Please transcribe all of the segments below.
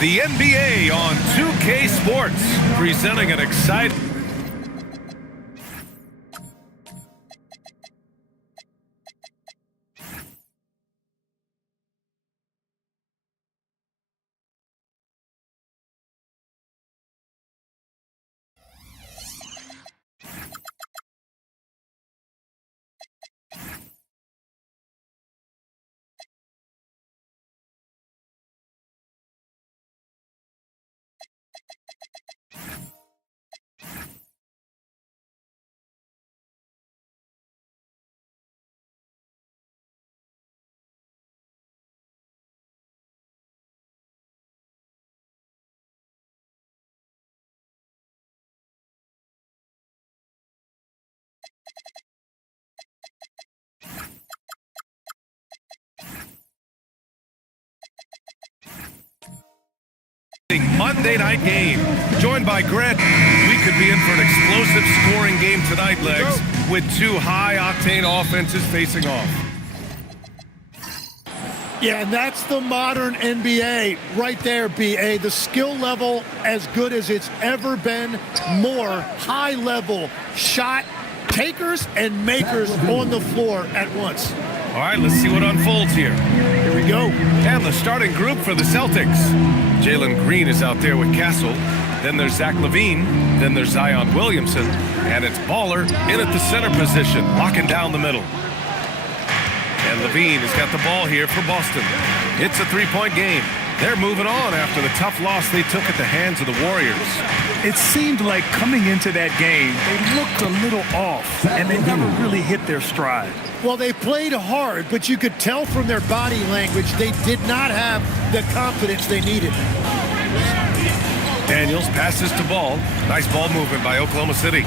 The NBA on 2K Sports, presenting an exciting... Monday night game, joined by Grant. We could be in for an explosive scoring game tonight, Legs, with two high-octane offenses facing off. Yeah, and that's the modern NBA right there, B.A. The skill level as good as it's ever been. More high-level shot takers and makers on the floor at once. All right, let's see what unfolds here. Here we go. And the starting group for the Celtics. Jalen Green is out there with Castle. Then there's Zach LaVine. Then there's Zion Williamson. And it's Baller in at the center position, locking down the middle. And LaVine has got the ball here for Boston. It's a three-point game. They're moving on after the tough loss they took at the hands of the Warriors. It seemed like coming into that game, they looked a little off, and they never really hit their stride. Well, they played hard, but you could tell from their body language they did not have the confidence they needed. Daniels passes to Ball. Nice ball movement by Oklahoma City.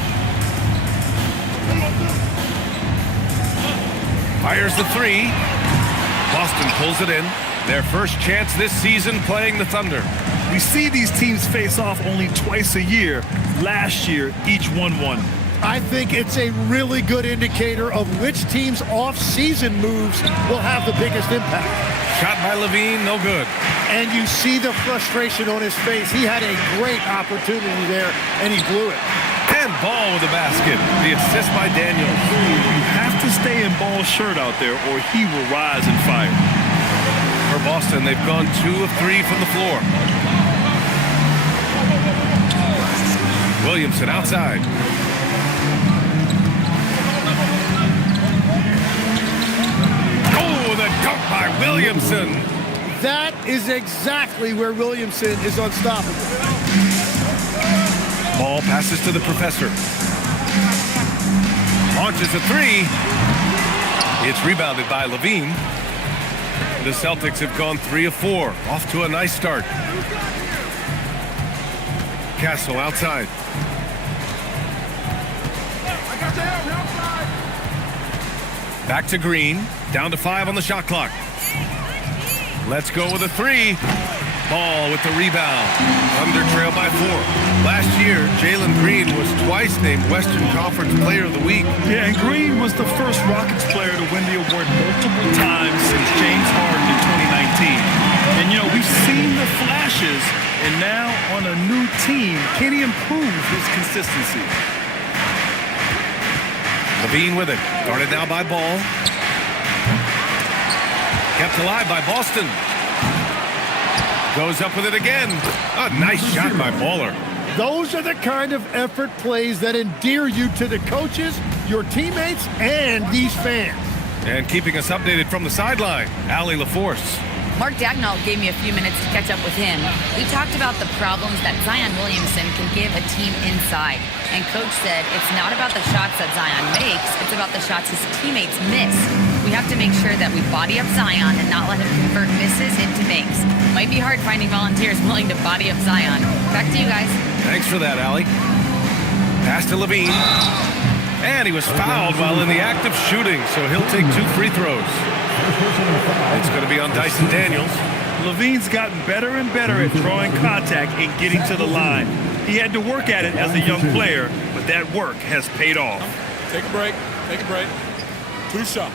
Fires the three. Boston pulls it in. Their first chance this season playing the Thunder. We see these teams face off only twice a year. Last year, each won. I think it's a really good indicator of which team's off-season moves will have the biggest impact. Shot by LaVine, no good. And you see the frustration on his face. He had a great opportunity there, and he blew it. And Ball with the basket. The assist by Daniels. You have to stay in Ball's shirt out there, or he will rise and fire. For Boston, they've gone 2 of 3 from the floor. Williamson outside. Oh, the dunk by Williamson. That is exactly where Williamson is unstoppable. Ball passes to the professor. Launches a three. It's rebounded by LaVine. The Celtics have gone 3 of 4. Off to a nice start. Castle outside. Back to Green. Down to 5 on the shot clock. Let's go with a three. Ball with the rebound. Thunder trail by 4. Last year, Jalen Green was twice named Western Conference Player of the Week. Yeah, and Green was the first Rockets player to win the award multiple times since James Harden in 2019. And, you know, we've seen the flashes, and now on a new team, can he improve his consistency? LaVine with it. Guarded now by Ball. Kept alive by Boston. Goes up with it again. A nice shot by Baller. Those are the kind of effort plays that endear you to the coaches, your teammates, and these fans. And keeping us updated from the sideline, Allie LaForce. Mark Dagnall gave me a few minutes to catch up with him. We talked about the problems that Zion Williamson can give a team inside. And Coach said it's not about the shots that Zion makes, it's about the shots his teammates miss. We have to make sure that we body up Zion and not let him convert misses into makes. Might be hard finding volunteers willing to body up Zion. Back to you guys. Thanks for that, Allie. Pass to LaVine. And he was fouled while in the act of shooting, so he'll take 2 free throws. It's going to be on Dyson Daniels. LaVine's gotten better and better at drawing contact and getting to the line. He had to work at it as a young player, but that work has paid off. Take a break. Take a break. 2 shots.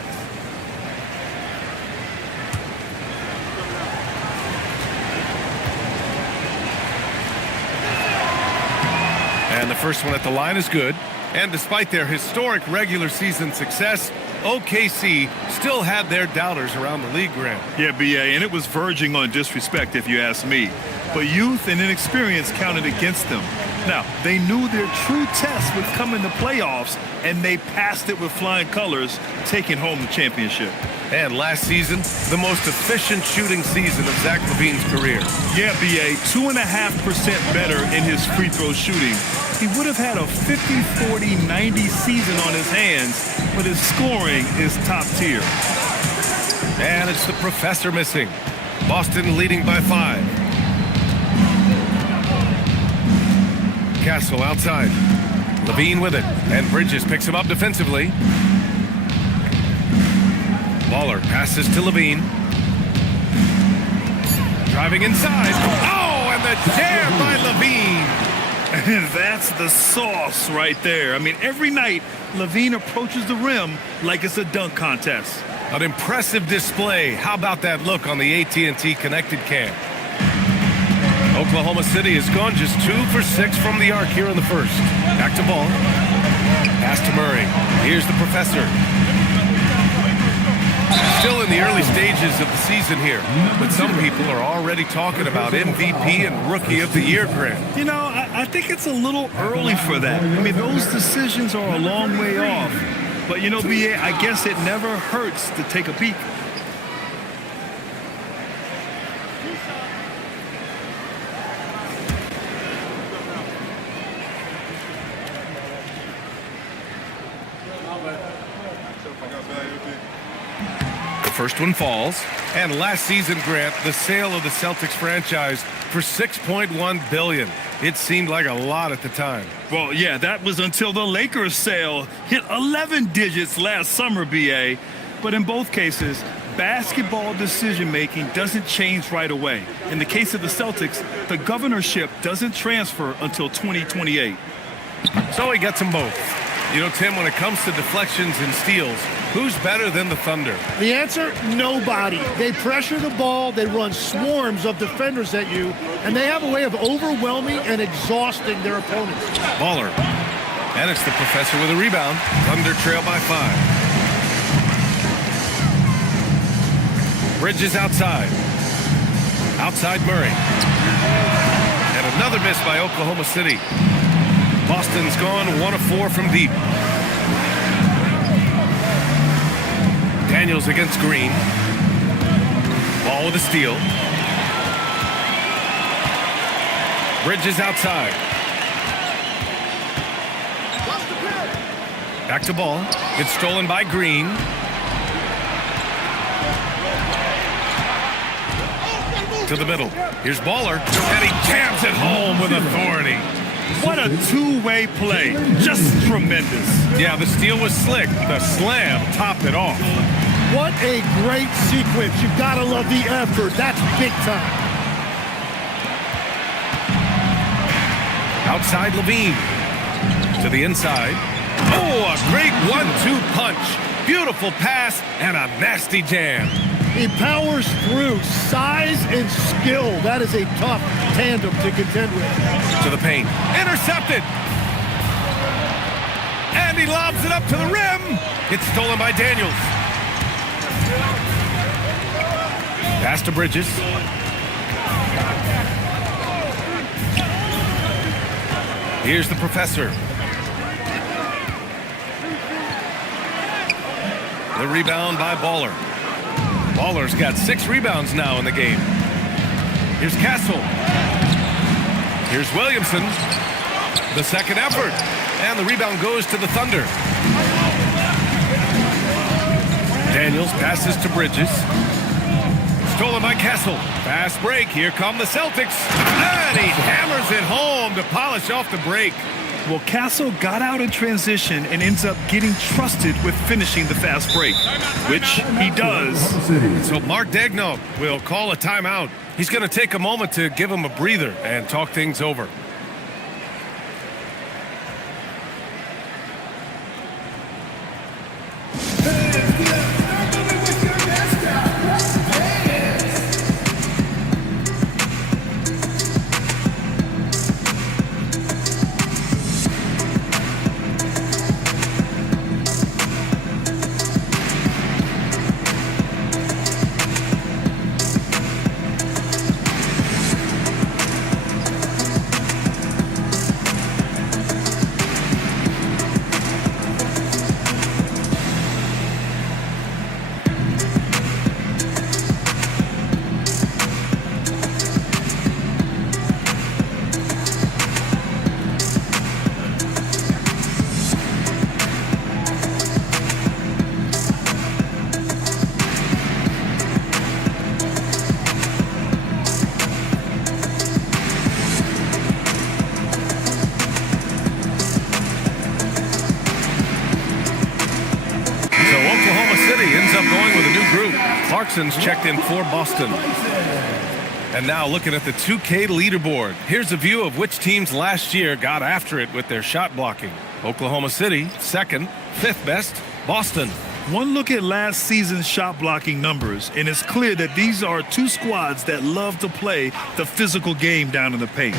And the first one at the line is good. And despite their historic regular season success, OKC still had their doubters around the league, Grant. Yeah, B.A., and it was verging on disrespect, if you ask me. But youth and inexperience counted against them. Now, they knew their true test would come in the playoffs, and they passed it with flying colors, taking home the championship. And last season, the most efficient shooting season of Zach LaVine's career. Yeah, B.A., 2.5% better in his free throw shooting. He would have had a 50-40-90 season on his hands, but his scoring is top tier. And it's the professor missing. Boston leading by 5. Castle outside. LaVine with it. And Bridges picks him up defensively. Baller passes to LaVine. Driving inside. Oh, and the jam by LaVine. That's the sauce right there. I mean, every night, LaVine approaches the rim like it's a dunk contest. An impressive display. How about that look on the AT&T connected cam? Oklahoma City has gone just 2 for 6 from the arc here in the first. Back to ball. Pass to Murray. Here's the professor. Still in the early stages of the season here, but some people are already talking about MVP and Rookie of the Year, Grant. You know, I think it's a little early for that. I mean, those decisions are a long way off. But, you know, B.A., I guess it never hurts to take a peek. First one falls. And last season, Grant, the sale of the Celtics franchise for $6.1 billion. It seemed like a lot at the time. Well, yeah, that was until the Lakers sale hit 11 digits last summer, B.A. But in both cases, basketball decision-making doesn't change right away. In the case of the Celtics, the governorship doesn't transfer until 2028. So he gets them both. You know, Tim, when it comes to deflections and steals, who's better than the Thunder? The answer, nobody. They pressure the ball, they run swarms of defenders at you, and they have a way of overwhelming and exhausting their opponents. Baller. And it's the professor with a rebound. Thunder trail by 5. Bridges outside. Outside Murray. And another miss by Oklahoma City. Boston's gone 1 of 4 from deep. Daniels against Green. Ball with a steal. Bridges outside. Back to ball. It's stolen by Green. To the middle. Here's Baller. And he jams it home with authority. What a two-way play. Just tremendous. Yeah, the steal was slick. The slam topped it off. What a great sequence. You've got to love the effort. That's big time. Outside LaVine. To the inside. Oh, a great 1-2 punch. Beautiful pass and a nasty jam. He powers through. Size and skill. That is a tough tandem to contend with. To the paint. Intercepted. And he lobs it up to the rim. It's stolen by Daniels. Pass to Bridges. Here's the professor. The rebound by Baller. Baller's got 6 rebounds now in the game. Here's Castle. Here's Williamson. The second effort. And the rebound goes to the Thunder. Daniels passes to Bridges. Stolen by Castle. Fast break. Here come the Celtics. And he hammers it home to polish off the break. Well, Castle got out in transition and ends up getting trusted with finishing the fast break, which he does. So Mark Daigneault will call a timeout. He's going to take a moment to give him a breather and talk things over. up going with a new group. Clarkson's checked in for Boston. And now looking at the 2K leaderboard. Here's a view of which teams last year got after it with their shot blocking. Oklahoma City, second. Fifth best, Boston. One look at last season's shot blocking numbers, and it's clear that these are two squads that love to play the physical game down in the paint.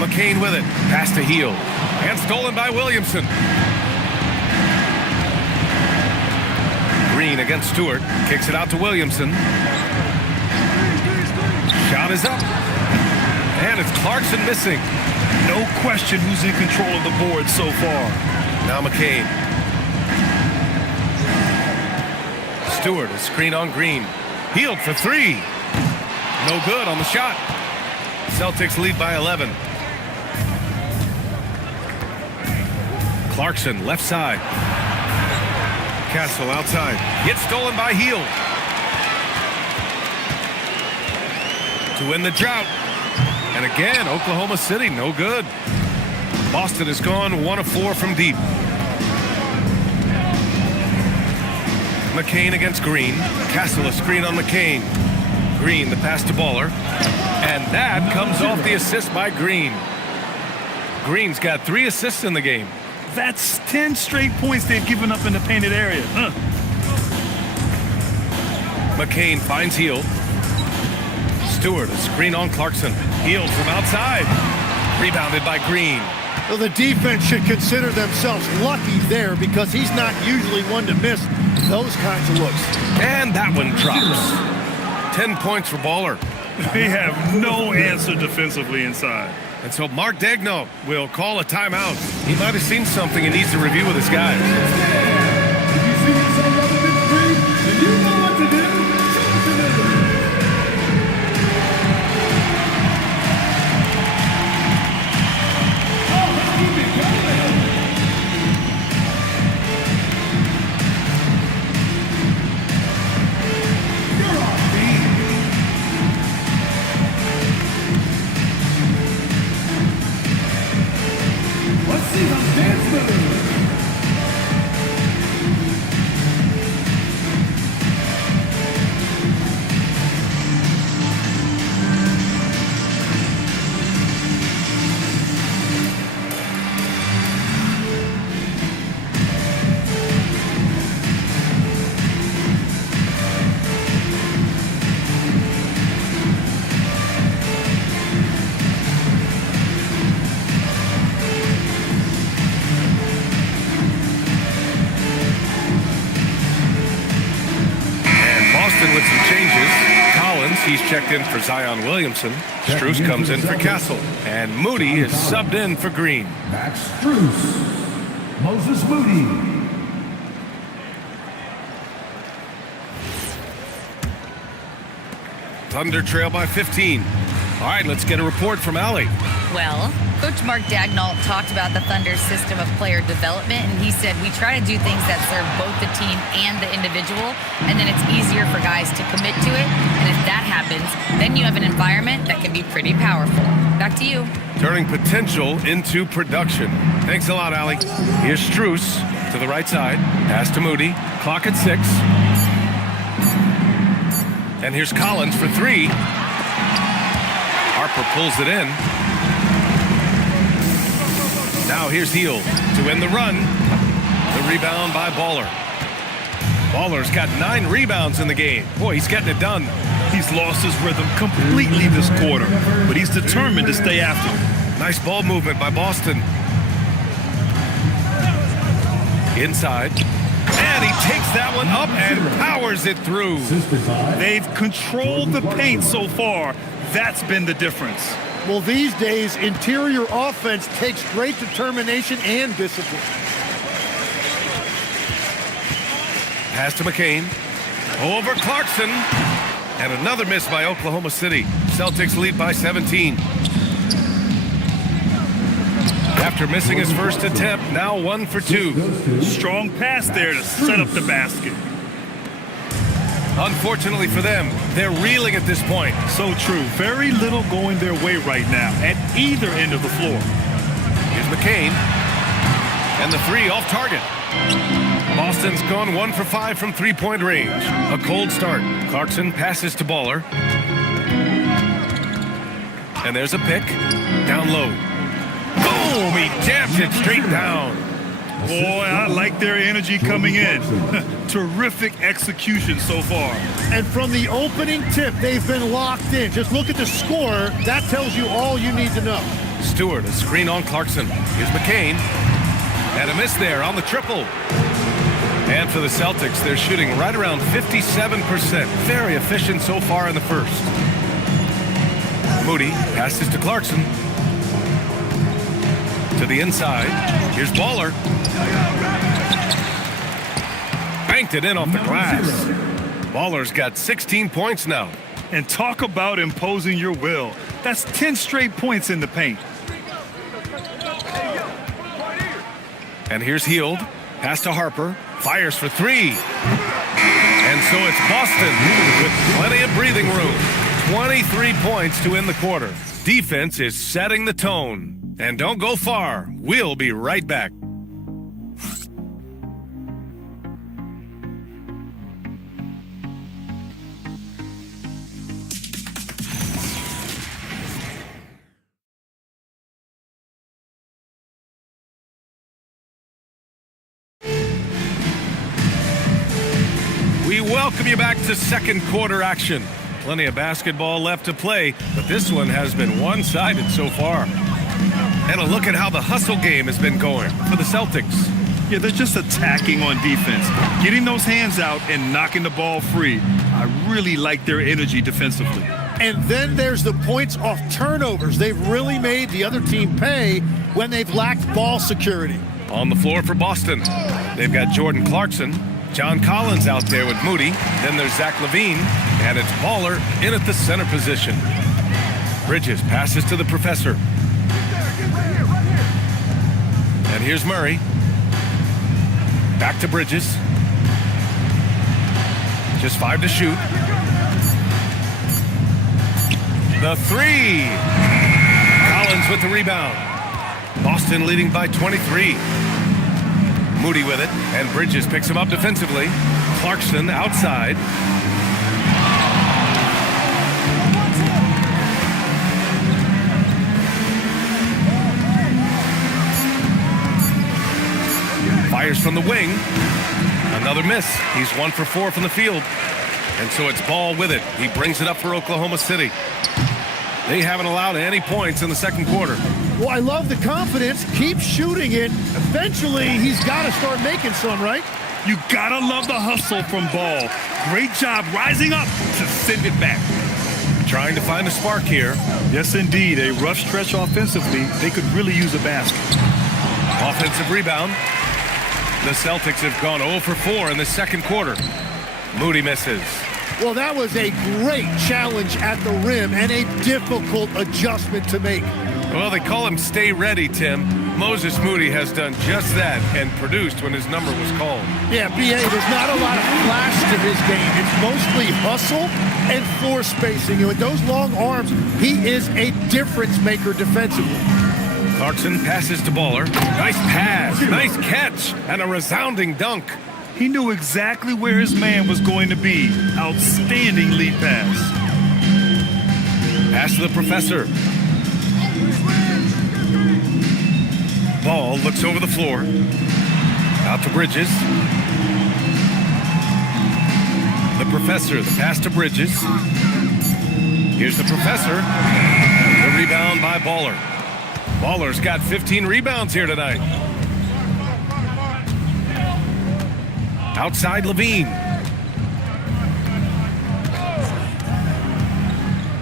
McCain with it. Pass to Heel. And stolen by Williamson. Green against Stewart. Kicks it out to Williamson. Shot is up. And it's Clarkson missing. No question who's in control of the board so far. Now McCain. Stewart, a screen on Green. Healed for three. No good on the shot. Celtics lead by 11. Clarkson, left side. Castle outside. Gets stolen by Heel. To win the drought. And again, Oklahoma City, no good. Boston has gone 1 of 4 from deep. McCain against Green. Castle, a screen on McCain. Green, the pass to Baller. And that comes off the assist by Green. Green's got 3 assists in the game. That's 10 straight points they've given up in the painted area. McCain finds Heel. Stewart, a screen on Clarkson. Heel from outside. Rebounded by Green. Well, the defense should consider themselves lucky there because he's not usually one to miss those kinds of looks. And that one drops. 10 points for Baller. They have no answer defensively inside. And so Mark Daigneault will call a timeout. He might have seen something he needs to review with his guys. If you see yourself relevant to free, then you know what to do. With some changes. Collins, he's checked in for Zion Williamson. Strus comes in for Castle. And Moody is subbed in for Green. Max Strus. Moses Moody. Thunder trail by 15. All right, let's get a report from Allie. Well, Coach Mark Daigneault talked about the Thunder's system of player development, and he said, we try to do things that serve both the team and the individual, and then it's easier for guys to commit to it. And if that happens, then you have an environment that can be pretty powerful. Back to you. Turning potential into production. Thanks a lot, Allie. Here's Strus to the right side. Pass to Moody. Clock at 6. And here's Collins for 3. Harper pulls it in. Now here's Heel to win the run. The rebound by Baller. Baller's got 9 rebounds in the game. Boy, he's getting it done. He's lost his rhythm completely this quarter, but he's determined to stay after it. Nice ball movement by Boston. Inside. And he takes that one up and powers it through. They've controlled the paint so far. That's been the difference. Well, these days, interior offense takes great determination and discipline. Pass to McCain. Over Clarkson. And another miss by Oklahoma City. Celtics lead by 17. After missing his first attempt, now 1 for 2. Strong pass there to set up the basket. Unfortunately for them, they're reeling at this point. So true. Very little going their way right now at either end of the floor. Here's McCain. And the three off target. Boston's gone 1 for 5 from three-point range. A cold start. Clarkson passes to Baller. And there's a pick. Down low. Boom! He jams it straight down. Boy, I like their energy coming in. Terrific execution so far. And from the opening tip, they've been locked in. Just look at the score. That tells you all you need to know. Stewart, a screen on Clarkson. Here's McCain. And a miss there on the triple. And for the Celtics, they're shooting right around 57%. Very efficient so far in the first. Moody passes to Clarkson. To the inside. Here's Baller. Banked it in off the glass. Baller's got 16 points now. And talk about imposing your will. That's 10 straight points in the paint. And here's Hield. Pass to Harper. Fires for three. And so it's Boston with plenty of breathing room. 23 points to end the quarter. Defense is setting the tone. And don't go far. We'll be right back. We welcome you back to second quarter action. Plenty of basketball left to play, but this one has been one-sided so far. And a look at how the hustle game has been going for the Celtics. Yeah, they're just attacking on defense, getting those hands out and knocking the ball free. I really like their energy defensively. And then there's the points off turnovers. They've really made the other team pay when they've lacked ball security. On the floor for Boston, they've got Jordan Clarkson, John Collins out there with Moody. Then there's Zach LaVine, and it's Baller in at the center position. Bridges passes to the Professor. And here's Murray. Back to Bridges. Just 5 to shoot. The three. Collins with the rebound. Boston leading by 23. Moody with it, and Bridges picks him up defensively. Clarkson outside. Fires from the wing. Another miss. He's 1 for 4 from the field. And so it's Ball with it. He brings it up for Oklahoma City. They haven't allowed any points in the second quarter. Well, I love the confidence. Keep shooting it. Eventually, he's got to start making some, right? You gotta love the hustle from Ball. Great job rising up to send it back. Trying to find a spark here. Yes, indeed. A rough stretch offensively. They could really use a basket. Offensive rebound. The Celtics have gone 0 for 4 in the second quarter. Moody misses. Well, that was a great challenge at the rim and a difficult adjustment to make. Well, they call him Stay Ready, Tim. Moses Moody has done just that and produced when his number was called. Yeah, B.A., there's not a lot of flash to his game. It's mostly hustle and floor spacing. And with those long arms, he is a difference maker defensively. Clarkson passes to Baller. Nice pass, nice catch, and a resounding dunk. He knew exactly where his man was going to be. Outstanding lead pass. Pass to the Professor. Ball looks over the floor. Out to Bridges. The Professor, the pass to Bridges. Here's the Professor. The rebound by Baller. Baller's got 15 rebounds here tonight. Outside LaVine.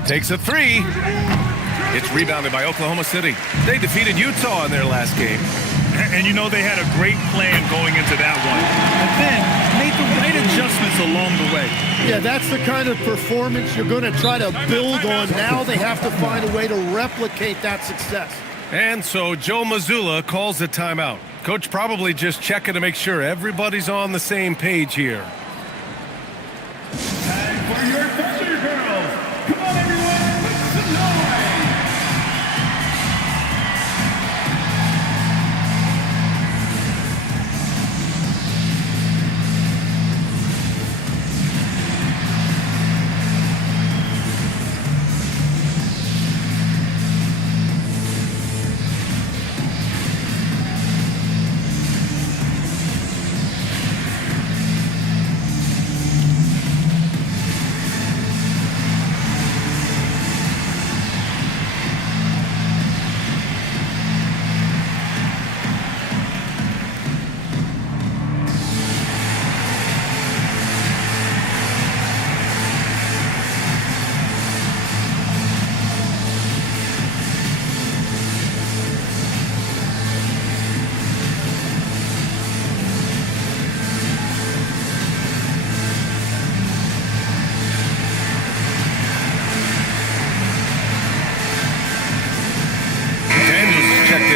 Takes a three. It's rebounded by Oklahoma City. They defeated Utah in their last game. And you know they had a great plan going into that one. And then made the right adjustments along the way. Yeah, that's the kind of performance you're going to try to build on. Now they have to find a way to replicate that success. And so Joe Mazzulla calls a timeout. Coach probably just checking to make sure everybody's on the same page here. And for your pleasure, girls, come on everyone, make some noise!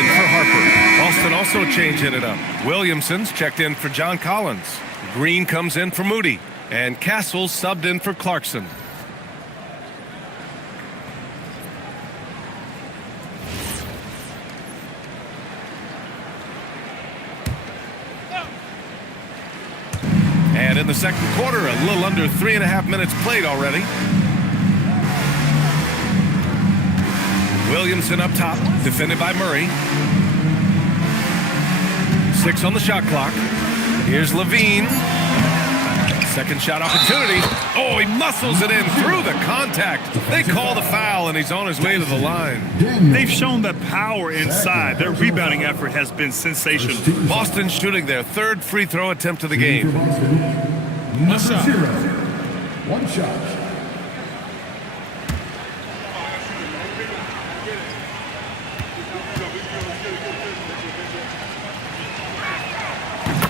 in for Harper. Boston also changing it up. Williamson's checked in for John Collins. Green comes in for Moody. And Castle subbed in for Clarkson. And in the second quarter, a little under 3.5 minutes played already. Williamson up top, defended by Murray. 6 on the shot clock. Here's Levine. Second shot opportunity. Oh, he muscles it in through the contact. They call the foul, and he's on his way to the line. They've shown that power inside. Their rebounding effort has been sensational. Boston shooting their third free throw attempt of the game. Number 0. One shot.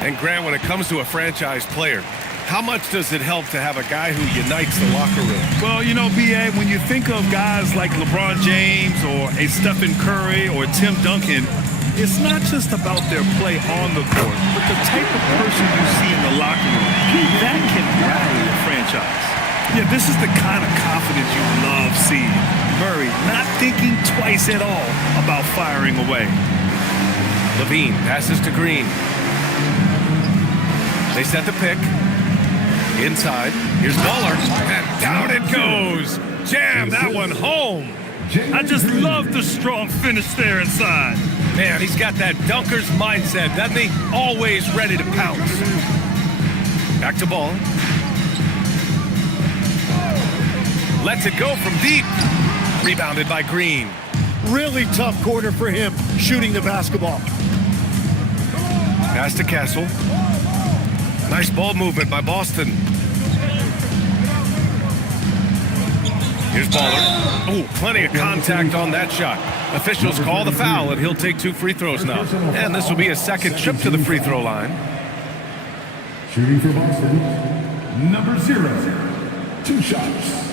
And Grant, when it comes to a franchise player, how much does it help to have a guy who unites the locker room? Well, you know, B.A., when you think of guys like LeBron James or a Stephen Curry or Tim Duncan, it's not just about their play on the court, but the type of person you see in the locker room. That can rally a franchise. Yeah, this is the kind of confidence you love seeing. Murray not thinking twice at all about firing away. Levine passes to Green. They set the pick. Inside. Here's Baller. And down it goes. Jam that one home. I just love the strong finish there inside. Man, he's got that dunker's mindset, doesn't he? Always ready to pounce. Back to Ball. Lets it go from deep. Rebounded by Green. Really tough quarter for him shooting the basketball. Pass to Castle. Nice ball movement by Boston. Here's Baller. Oh, plenty of contact on that shot. Officials call the foul, and he'll take 2 free throws now. And this will be his second trip to the free throw line. Shooting for Boston. Number 0. 2 shots.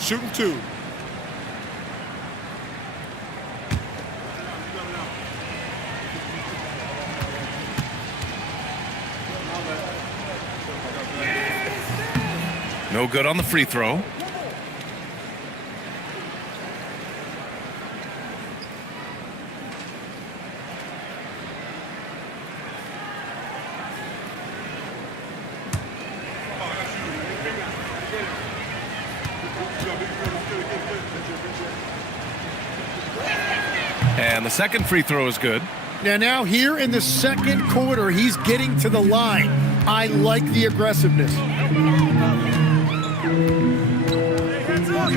Shooting 2. No good on the free throw. And the second free throw is good. Now here in the second quarter, he's getting to the line. I like the aggressiveness.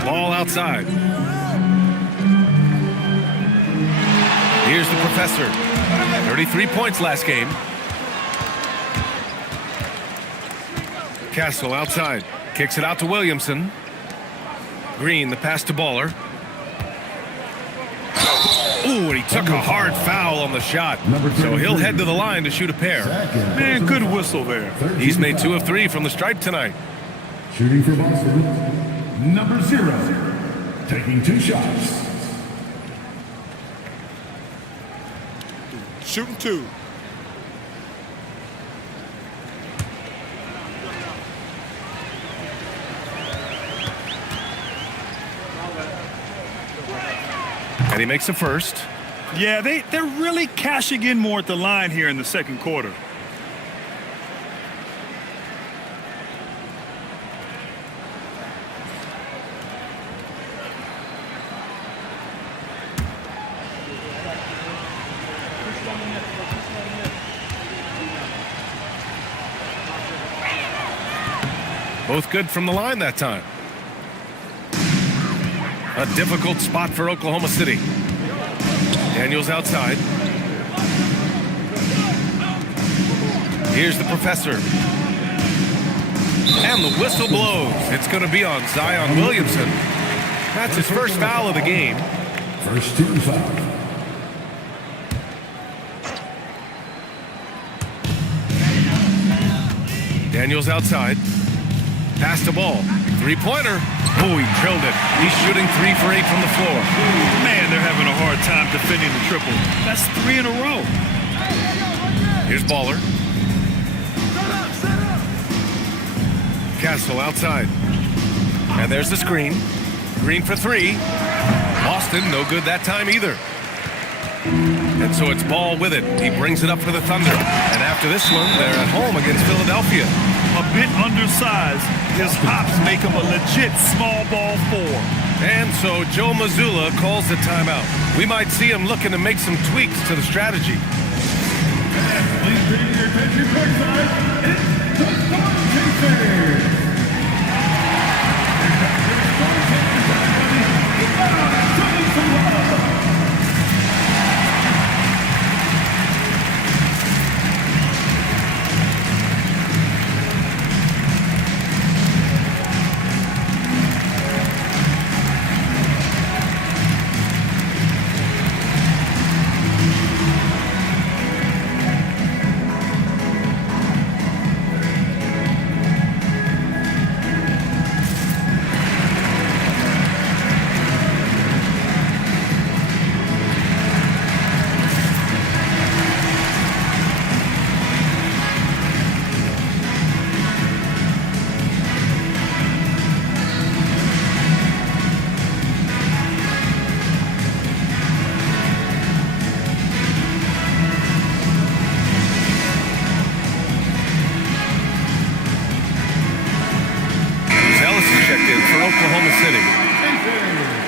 Ball outside. Here's the professor. 33 points last game. Castle outside. Kicks it out to Williamson. Green, the pass to Baller. Ooh, and he took a hard foul on the shot. So he'll head to the line to shoot a pair. Man, good whistle there. He's made 2 of 3 from the stripe tonight. Shooting for Boston. Number 0. Taking 2 shots. Shooting 2. And he makes the first. Yeah, they're really cashing in more at the line here in the second quarter. Both good from the line that time. A difficult spot for Oklahoma City. Daniels outside. Here's the professor. And the whistle blows. It's going to be on Zion Williamson. That's his first foul of the game. First team foul. Daniels outside. Pass the ball. 3-pointer. Oh, he drilled it. He's shooting 3 for 8 from the floor. Man, they're having a hard time defending the triple. That's 3 in a row. Here's Baller. Castle outside. And there's the screen. Green for 3. Boston, no good that time either. And so it's Ball with it. He brings it up for the Thunder. And after this one, they're at home against Philadelphia. A bit undersized. His hops make him a legit small ball 4. And so Joe Mazzulla calls the timeout. We might see him looking to make some tweaks to the strategy. Please bring your attention courtside. It's the Storm Chasers.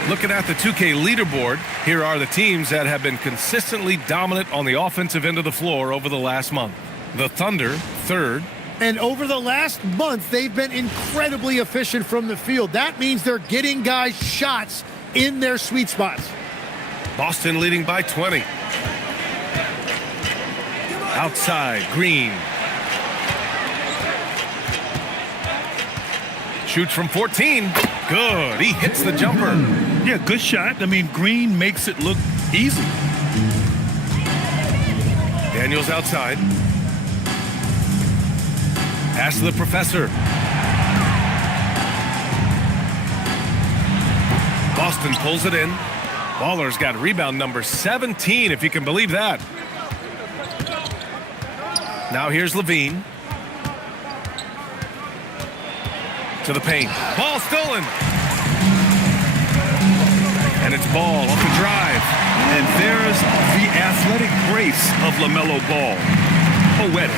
Looking at the 2K leaderboard, here are the teams that have been consistently dominant on the offensive end of the floor over the last month. The Thunder, 3rd. And over the last month, they've been incredibly efficient from the field. That means they're getting guys shots in their sweet spots. Boston leading by 20. Outside, Green. Shoots from 14. Good. He hits the jumper. Yeah, good shot. I mean, Green makes it look easy. Daniels outside. Pass to the Professor. Boston pulls it in. Baller's got rebound number 17, if you can believe that. Now here's Levine. To the paint. Ball stolen. And it's Ball off the drive. And there's the athletic grace of LaMelo Ball. Poetic.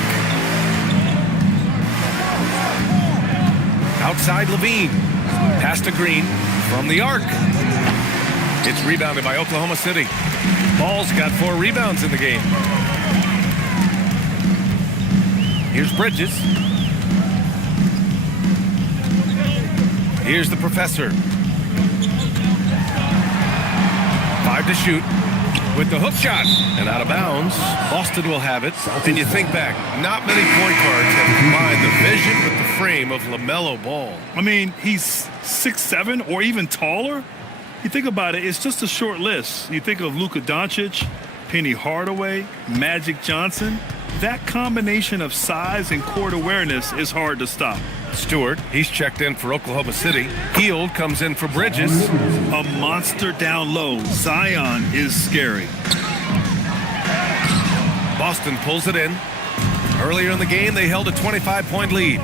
Outside Levine. Pass to Green from the arc. It's rebounded by Oklahoma City. Ball's got 4 rebounds in the game. Here's Bridges. Here's the Professor. 5 to shoot with the hook shot and out of bounds. Boston will have it. And you think back, not many point guards have combined the vision with the frame of LaMelo Ball. I mean, he's 6'7" or even taller. You think about it, it's just a short list. You think of Luka Doncic, Penny Hardaway, Magic Johnson. That combination of size and court awareness is hard to stop. Stewart, he's checked in for Oklahoma City. Hield comes in for Bridges. A monster down low. Zion is scary. Boston pulls it in. Earlier in the game, they held a 25-point lead.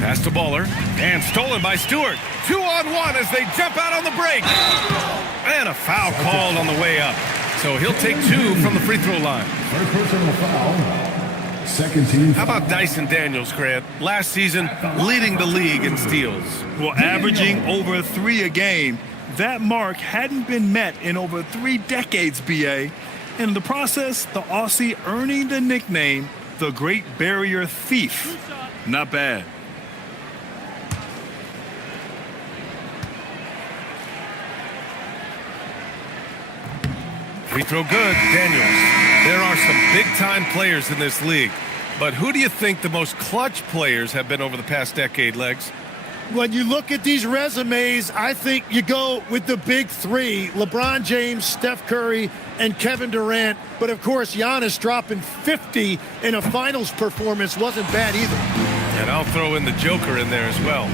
Pass to Baller. And stolen by Stewart. 2-on-1 as they jump out on the break. And a foul called on the way up. So he'll take 2 from the free throw line. First personal foul. Second team. How about Dyson Daniels, Grant? Last season, leading the league in steals. Well, averaging over 3 a game. That mark hadn't been met in over 3 decades, B.A. In the process, the Aussie earning the nickname, the Great Barrier Thief. Not bad. Free throw good, Daniels. There are some big-time players in this league. But who do you think the most clutch players have been over the past decade, Legs? When you look at these resumes, I think you go with the big 3, LeBron James, Steph Curry, and Kevin Durant. But, of course, Giannis dropping 50 in a finals performance wasn't bad either. And I'll throw in the Joker in there as well.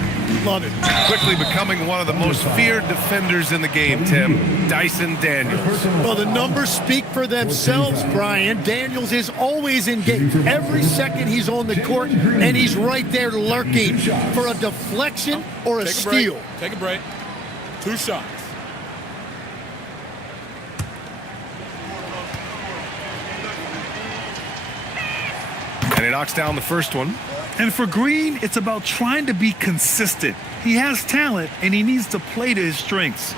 Love it. Quickly becoming one of the most feared defenders in the game, Tim. Dyson Daniels. Well, the numbers speak for themselves, Brian. Daniels is always engaged. Every second he's on the court, and he's right there lurking for a deflection or a steal. Take a break. 2 shots. And he knocks down the first one. And for Green, it's about trying to be consistent. He has talent, and he needs to play to his strengths.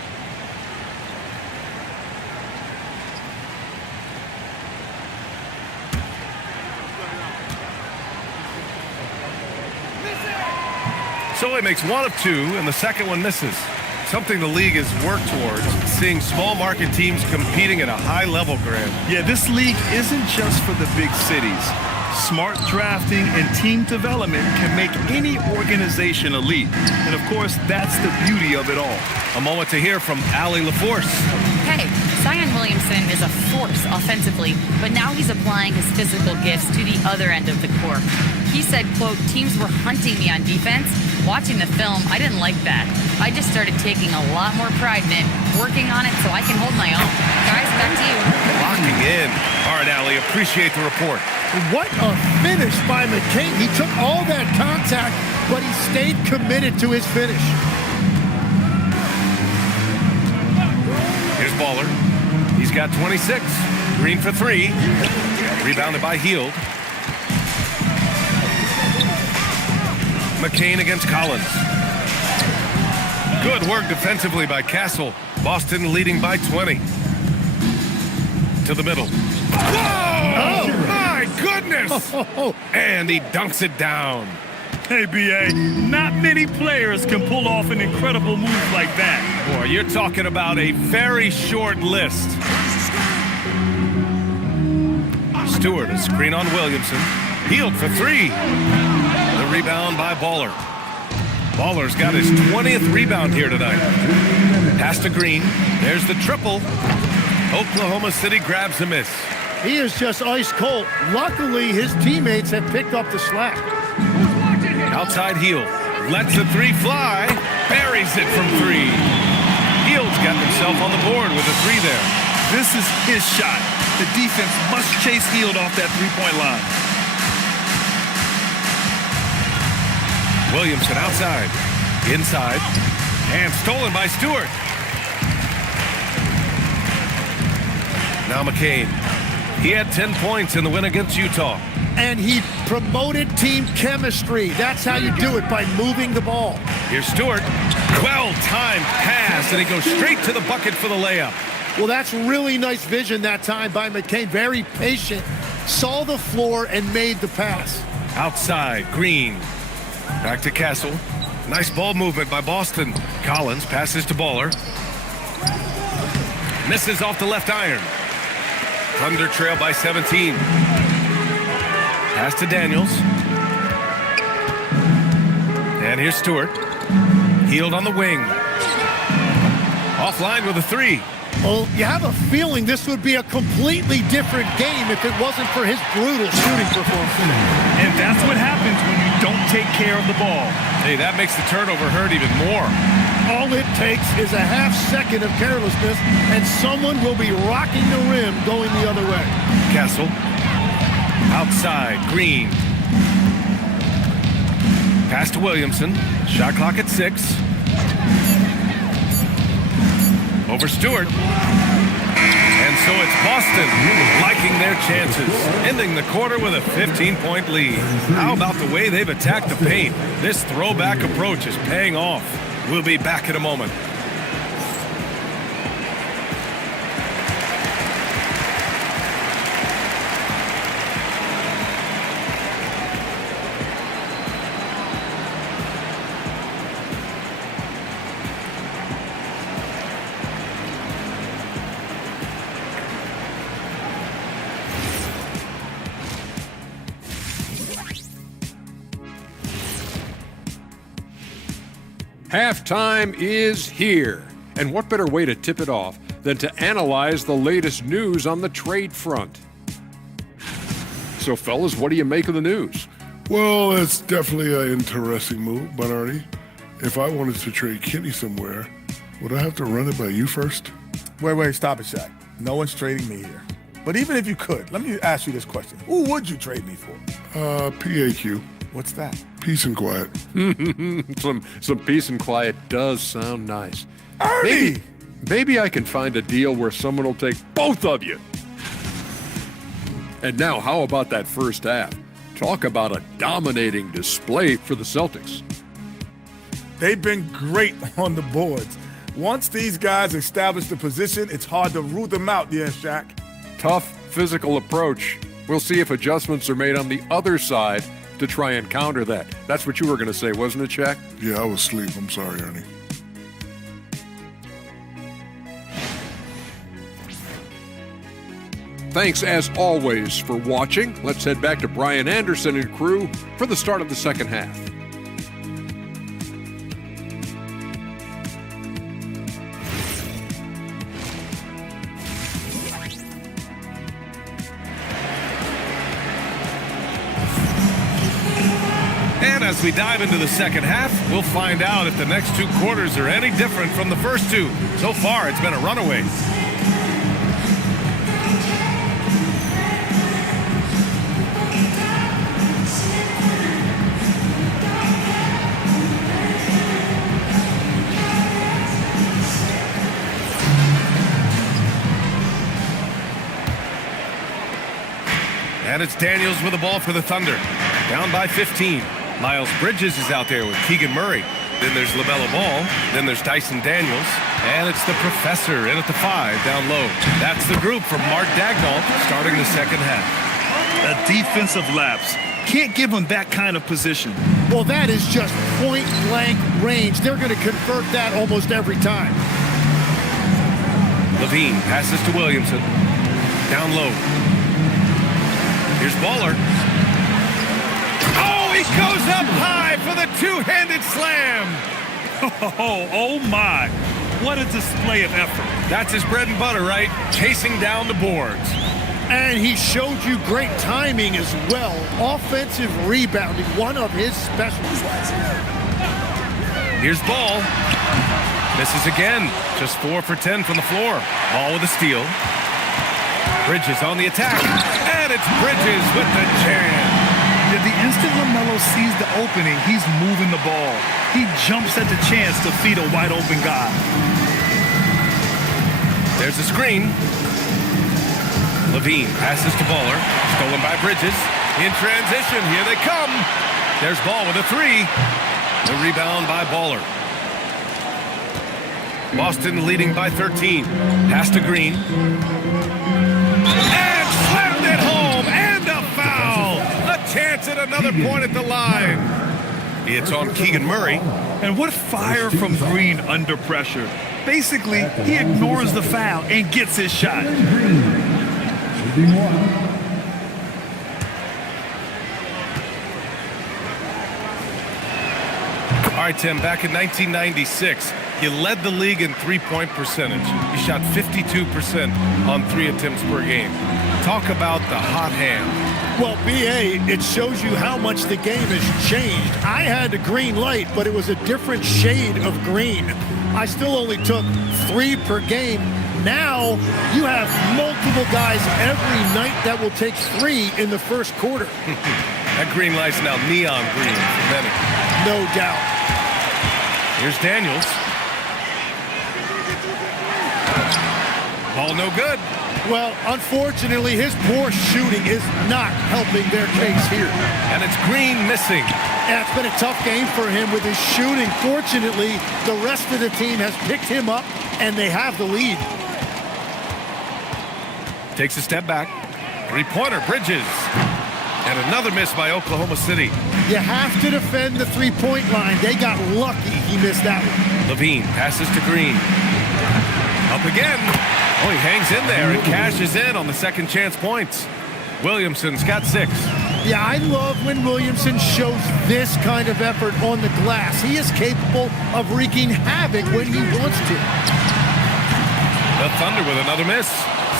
So he makes 1 of 2, and the second one misses. Something the league has worked towards, seeing small market teams competing at a high level, Grant. Yeah, this league isn't just for the big cities. Smart drafting and team development can make any organization elite. And of course, that's the beauty of it all. A moment to hear from Allie LaForce. Hey, Zion Williamson is a force offensively, but now he's applying his physical gifts to the other end of the court. He said, quote, teams were hunting me on defense. Watching the film, I didn't like that. I just started taking a lot more pride in it, working on it so I can hold my own. Guys, back to you. Locking in. All right, Allie, appreciate the report. What a finish by McCain. He took all that contact, but he stayed committed to his finish. Here's Baller. He's got 26. Green for 3. Rebounded by Hield. McCain against Collins. Good work defensively by Castle. Boston leading by 20. To the middle. Whoa! Oh, my goodness! And he dunks it down. Hey, B.A., not many players can pull off an incredible move like that. Boy, you're talking about a very short list. Stewart, a screen on Williamson. Hield for 3. The rebound by Baller. Baller's got his 20th rebound here tonight. Pass to Green. There's the triple. Oklahoma City grabs a miss. He is just ice cold. Luckily, his teammates have picked up the slack. Outside Hield. Lets the 3 fly. Buries it from 3. Hield's got himself on the board with a 3 there. This is his shot. The defense must chase Hield off that three-point line. Williamson outside. Inside. And stolen by Stewart. Now McCain. He had 10 points in the win against Utah. And he promoted team chemistry. That's how you do it, by moving the ball. Here's Stewart. Well-timed pass, and he goes straight to the bucket for the layup. Well, that's really nice vision that time by McCain. Very patient. Saw the floor and made the pass. Outside, Green. Back to Castle. Nice ball movement by Boston. Collins passes to Baller. Misses off the left iron. Thunder trail by 17. Pass to Daniels. And here's Stewart. Hield on the wing. Offline with a 3. Well, you have a feeling this would be a completely different game if it wasn't for his brutal shooting performance. And that's what happens when you don't take care of the ball. Hey, that makes the turnover hurt even more. All it takes is a half second of carelessness, and someone will be rocking the rim going the other way. Castle. Outside, Green. Pass to Williamson. Shot clock at 6. Over Stewart. And so it's Boston liking their chances, ending the quarter with a 15-point lead. How about the way they've attacked the paint? This throwback approach is paying off. We'll be back in a moment. Halftime is here, and what better way to tip it off than to analyze the latest news on the trade front? So, fellas, what do you make of the news? Well, it's definitely an interesting move, but Arnie, if I wanted to trade Kenny somewhere, would I have to run it by you first? Wait, stop it, Shaq. No one's trading me here. But even if you could, let me ask you this question. Who would you trade me for? PAQ. What's that? Peace and quiet. Some peace and quiet does sound nice. Ernie! Maybe I can find a deal where someone will take both of you. And now, how about that first half? Talk about a dominating display for the Celtics. They've been great on the boards. Once these guys establish the position, it's hard to root them out, Shaq. Tough physical approach. We'll see if adjustments are made on the other side to try and counter that. That's what you were going to say, wasn't it, Shaq? Yeah, I was asleep. I'm sorry, Ernie. Thanks, as always, for watching. Let's head back to Brian Anderson and crew for the start of the second half. And as we dive into the second half, we'll find out if the next two quarters are any different from the first two. So far, it's been a runaway. And it's Daniels with the ball for the Thunder. Down by 15. Miles Bridges is out there with Keegan Murray. Then there's LaMelo Ball. Then there's Dyson Daniels. And it's the Professor in at the 5 down low. That's the group from Mark Dagnall starting the second half. A defensive lapse. Can't give him that kind of position. Well, that is just point-blank range. They're going to convert that almost every time. Levine passes to Williamson. Down low. Here's Baller. Oh, he goes up high for the two-handed slam. Oh my. What a display of effort. That's his bread and butter, right? Chasing down the boards. And he showed you great timing as well. Offensive rebounding, one of his specialties. Here's Ball. Misses again. Just 4 for 10 from the floor. Ball with a steal. Bridges on the attack. And it's Bridges with the jam. The instant LaMelo sees the opening, he's moving the ball. He jumps at the chance to feed a wide open guy. There's a screen. Levine passes to Baller. Stolen by Bridges. In transition, here they come. There's Ball with a 3. The rebound by Baller. Boston leading by 13. Pass to Green. And slammed it home. And a foul. A chance at another point at the line. It's on Keegan Murray. And what fire from Green under pressure. Basically, he ignores the foul and gets his shot. All right, Tim, back in 1996, he led the league in three-point percentage. He shot 52% on 3 attempts per game. Talk about the hot hand. Well, B.A., it shows you how much the game has changed. I had the green light, but it was a different shade of green. I still only took 3 per game. Now you have multiple guys every night that will take 3 in the first quarter. That green light's now neon green for many. No doubt. Here's Daniels. Ball no good. Well, unfortunately, his poor shooting is not helping their case here. And it's Green missing. Yeah, it's been a tough game for him with his shooting. Fortunately, the rest of the team has picked him up, and they have the lead. Takes a step back. Three-pointer, Bridges. And another miss by Oklahoma City. You have to defend the three-point line. They got lucky he missed that one. Levine passes to Green. Up again. Oh, he hangs in there and cashes in on the second chance points. Williamson's got 6. Yeah, I love when Williamson shows this kind of effort on the glass. He is capable of wreaking havoc when he wants to. The Thunder with another miss.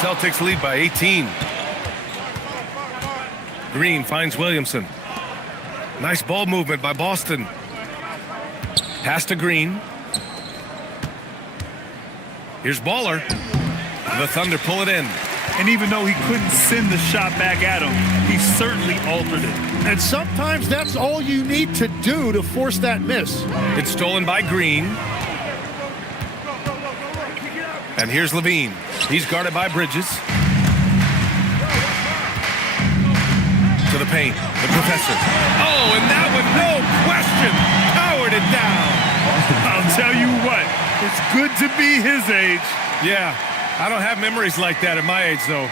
Celtics lead by 18. Green finds Williamson. Nice ball movement by Boston. Pass to Green. Here's Baller. The Thunder pull it in. And even though he couldn't send the shot back at him, he certainly altered it. And sometimes that's all you need to do to force that miss. It's stolen by Green. And here's Levine. He's guarded by Bridges. To the paint. The professor. Oh, and that one, no question, powered it down. I'll tell you what, it's good to be his age. Yeah, I don't have memories like that at my age, though.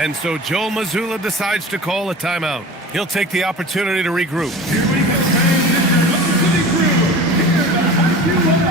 And so Joe Mazzulla decides to call a timeout. He'll take the opportunity to regroup. Here we go, fans. It's your local crew. Here to hype you up.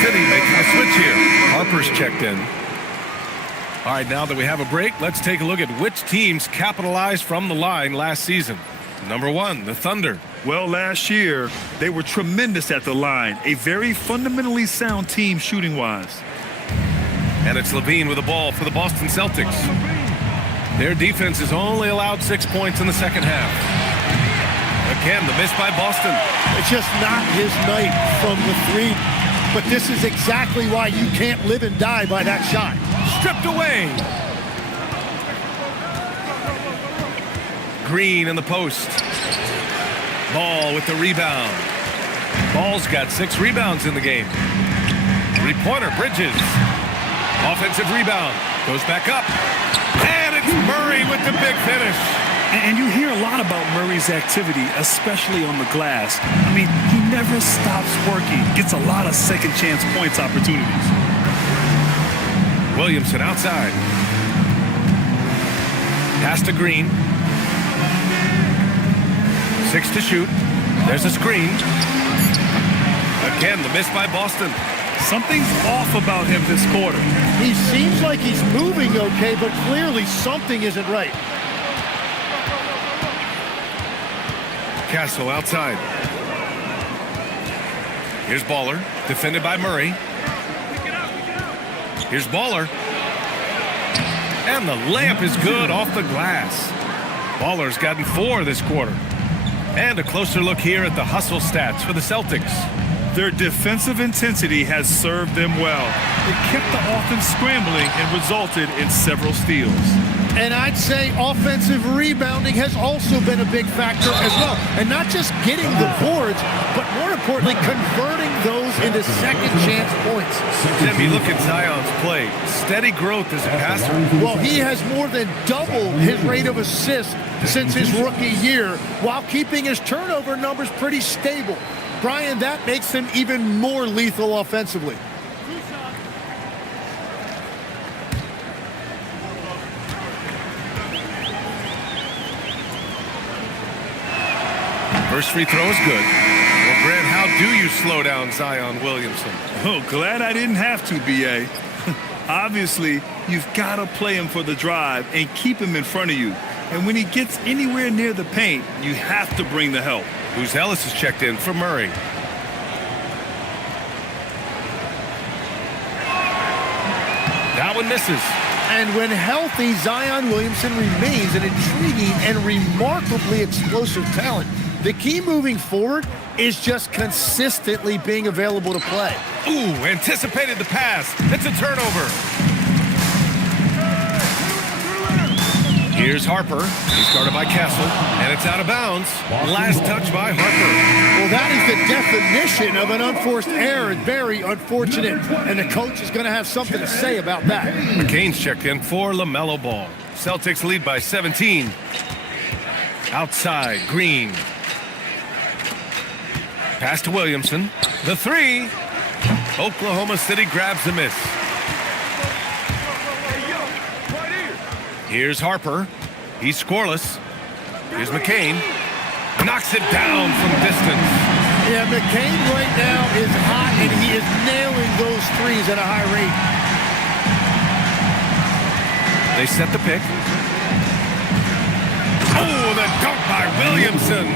City making a switch here. Harper's checked in. All right, now that we have a break, let's take a look at which teams capitalized from the line last season. Number 1, the Thunder. Well, last year, they were tremendous at the line. A very fundamentally sound team shooting-wise. And it's Levine with the ball for the Boston Celtics. Their defense has only allowed 6 points in the second half. Again, the miss by Boston. It's just not his night from the three. But this is exactly why you can't live and die by that shot. Stripped away. Green in the post. Ball with the rebound. Ball's got 6 rebounds in the game. 3-pointer, Bridges. Offensive rebound. Goes back up. And it's Murray with the big finish. And you hear a lot about Murray's activity, especially on the glass. I mean, he never stops working. Gets a lot of second chance points opportunities. Williamson outside. Pass to Green. 6 to shoot. There's a screen. Again, the miss by Boston. Something's off about him this quarter. He seems like he's moving okay, but clearly something isn't right. Castle outside. Here's Baller, defended by Murray. Here's Baller. And the layup is good off the glass. Baller's gotten 4 this quarter. And a closer look here at the hustle stats for the Celtics. Their defensive intensity has served them well. It kept the offense scrambling and resulted in several steals. And I'd say offensive rebounding has also been a big factor as well. And not just getting the boards, but more importantly, converting those into second chance points. Jimmy, look at Zion's play. Steady growth as a passer. Well, he has more than doubled his rate of assists since his rookie year, while keeping his turnover numbers pretty stable. Brian, that makes him even more lethal offensively. First free throw is good. Well, Grant, how do you slow down Zion Williamson? Oh, glad I didn't have to, B.A. Obviously, you've got to play him for the drive and keep him in front of you. And when he gets anywhere near the paint, you have to bring the help. Who's Ellis is checked in for Murray. That one misses. And when healthy, Zion Williamson remains an intriguing and remarkably explosive talent. The key moving forward is just consistently being available to play. Ooh, anticipated the pass. It's a turnover. Here's Harper. He's guarded by Castle, and it's out of bounds. Last touch by Harper. Well, that is the definition of an unforced error. Very unfortunate, and the coach is going to have something to say about that. McCain's checked in for LaMelo Ball. Celtics lead by 17. Outside, Green. Pass to Williamson. The three. Oklahoma City grabs the miss. Here's Harper. He's scoreless. Here's McCain. Knocks it down from distance. Yeah, McCain right now is hot, and he is nailing those threes at a high rate. They set the pick. Oh, the dunk by Williamson.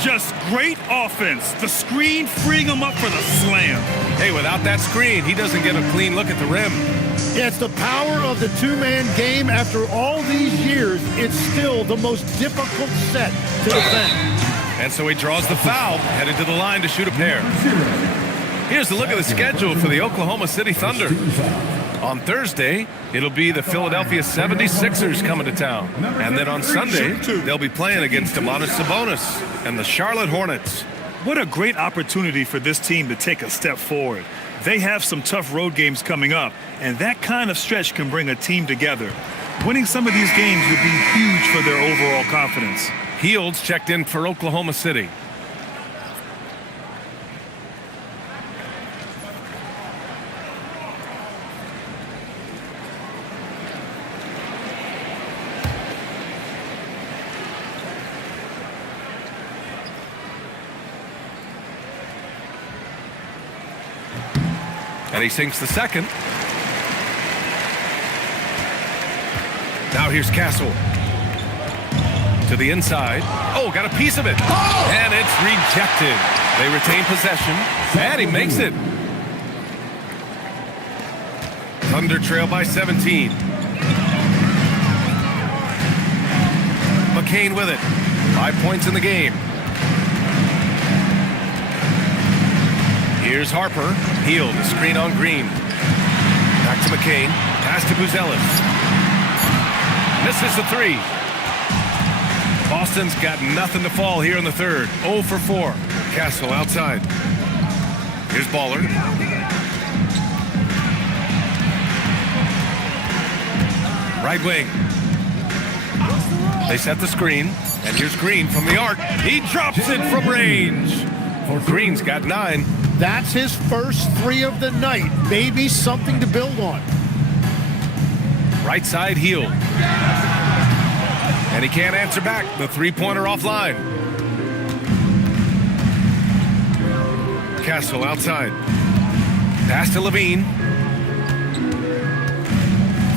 Just great offense. The screen freeing him up for the slam. Hey, without that screen, he doesn't get a clean look at the rim. Yeah, it's the power of the two-man game. After all these years, it's still the most difficult set to defend. And so he draws the foul, headed to the line to shoot a pair. Here's a look at the schedule for the Oklahoma City Thunder. On Thursday, it'll be the Philadelphia 76ers coming to town. And then on Sunday, they'll be playing against Domantas Sabonis and the Charlotte Hornets. What a great opportunity for this team to take a step forward. They have some tough road games coming up, and that kind of stretch can bring a team together. Winning some of these games would be huge for their overall confidence. Fields checked in for Oklahoma City. And he sinks the second. Now here's Castle. To the inside. Oh, got a piece of it. And it's rejected. They retain possession. And he makes it. Thunder trail by 17. McCain with it. 5 points in the game. Here's Harper. Healed. A screen on Green. Back to McCain. Pass to Buzelis. Misses the three. Boston's got nothing to fall here in the third. 0 for 4. Castle outside. Here's Baller. Right wing. They set the screen. And here's Green from the arc. He drops it from range. Green's got 9. That's his first 3 of the night. Maybe something to build on. Right side heel. And he can't answer back. The three-pointer offline. Castle outside. Pass to Levine.